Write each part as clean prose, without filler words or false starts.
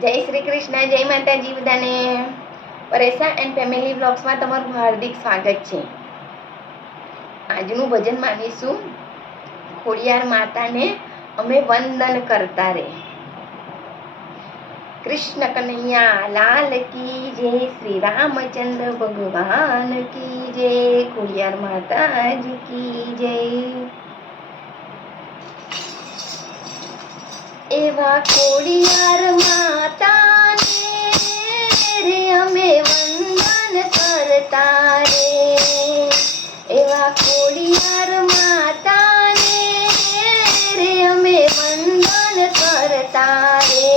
જય શ્રી કૃષ્ણ, જય માતાજી બધાને. પરેશા એન્ડ ફેમિલી બ્લોગ્સમાં તમારું હાર્દિક સ્વાગત છે. આજનું ભજન માનીશું ખોડિયાર માતાને અમે વંદન કરતા રે. કૃષ્ણ કનૈયા લાલ કી જય, શ્રી રામચંદ્ર ભગવાન કી જય, ખોડિયાર માતાજી કી જય. એવા ખોડિયાર માતાને રે અમે વંદન કરતા રે. એવા ખોડિયાર માતાને રે અમે વંદન કરતા રે.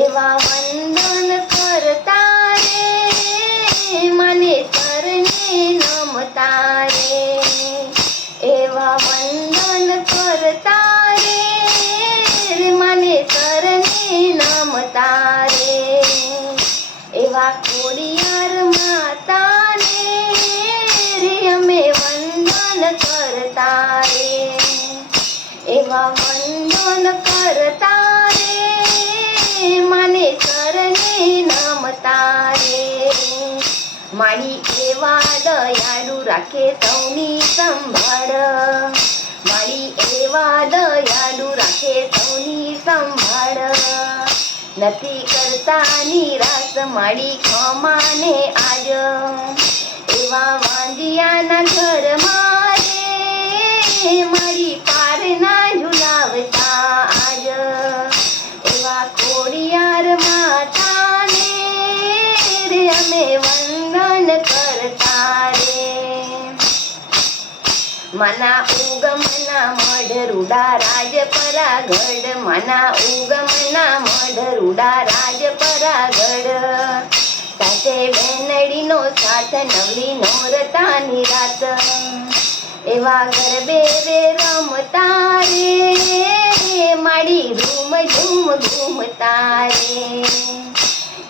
એવા વંદન કરતા રે, મને શરણે નમતા રે. એવા વંદન કરતા રે, મને શરણે નમતા રે. એવા ખોડિયાર માતાને રે અમે વંદન કરતા રે. એવા વંદન કરતા રે, મને શરણે નમતા રે. મારી એવા દયાળુ રાખે સૌની સંભાળ. મારી એવા દયાળુ રાખે સૌની સંભાળ. નથી કરતા નિરાશ મારી ખમાને આજ. એવા વાંદિયાના ઘરમાં રે મારી પારના ઝુલાવતા આજ. એવા ખોડિયાર માતાને રે અમે વંદન કરતા રે. મના ઉગમના મઢરુડા રાજપરાગઢ. મના ઉગમના મઢરુડા રાજપરાગઢ. સાથે બેનડીનો સાથ નવલી નોરતાની રાત. એવા ગરબે રે રમતા રે, મારી રૂમ ઝૂમ ઘૂમતા રે.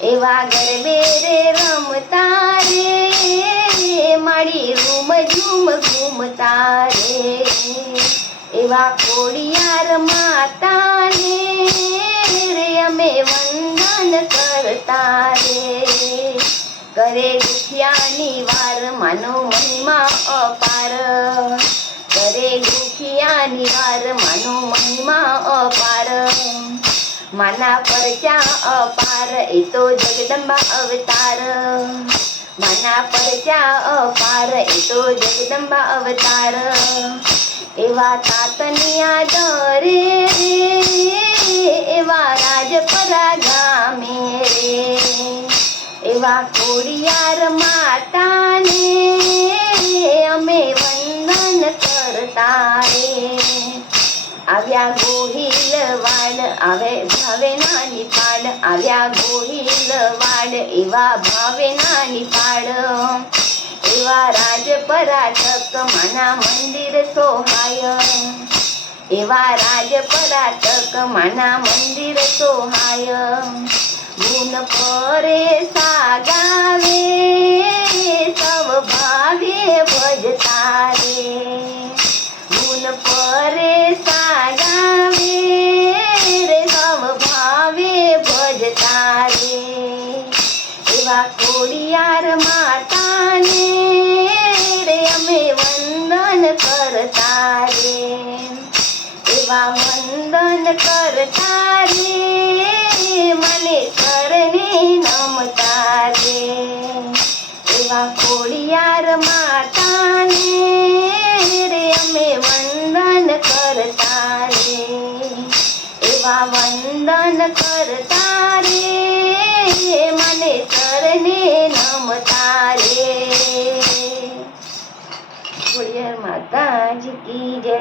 એવા ગરબે રે રમતા રે, મારી રૂમ ઝૂમ ઘૂમતા રે. એવા ખોડિયાર માતાને રે અમે વંદન કરતા રે. કરે દુખિયાની વાર માનો મહિમા અપાર. કરે દુખિયાની વાર માનો મહિમા અપાર. માના પરચા અપાર એ તો જગદંબા અવતાર. માના પરચા અપાર એ તો જગદંબા અવતાર. એવા તાતનિયા દરે રે, એવા રાજપરા ગામે રે. એવા ખોડિયાર માતાને અમે વંદન કરતા રે. આવ્યા ગોહિલવાડ આવે ભાવે નાની પાડ. આવ્યા ગોહિલવાડ એવા ભાવે નાની પાડ. એવા રાજપરાટક માના મંદિર સોહાય. એવા રાજપરાટક માના મંદિર સોહાય. ગુણ પરે સાગાવે સવ ભાવે ભજતા રે. ગુણ પરે સાગાવે રે સવ ભાવે ભજતા રે. એવા ખોડિયાર માતાને રે અમે વંદન કરતા રે. એવા વંદન કરતા રે, મને શરણે નમતા રે. એવા ખોડિયાર માતાને રે અમે વંદન કરતા રે. એવા વંદન કરતા રે, મને શરણે નમતા રે. ખોડિયાર માતાજી કી જય.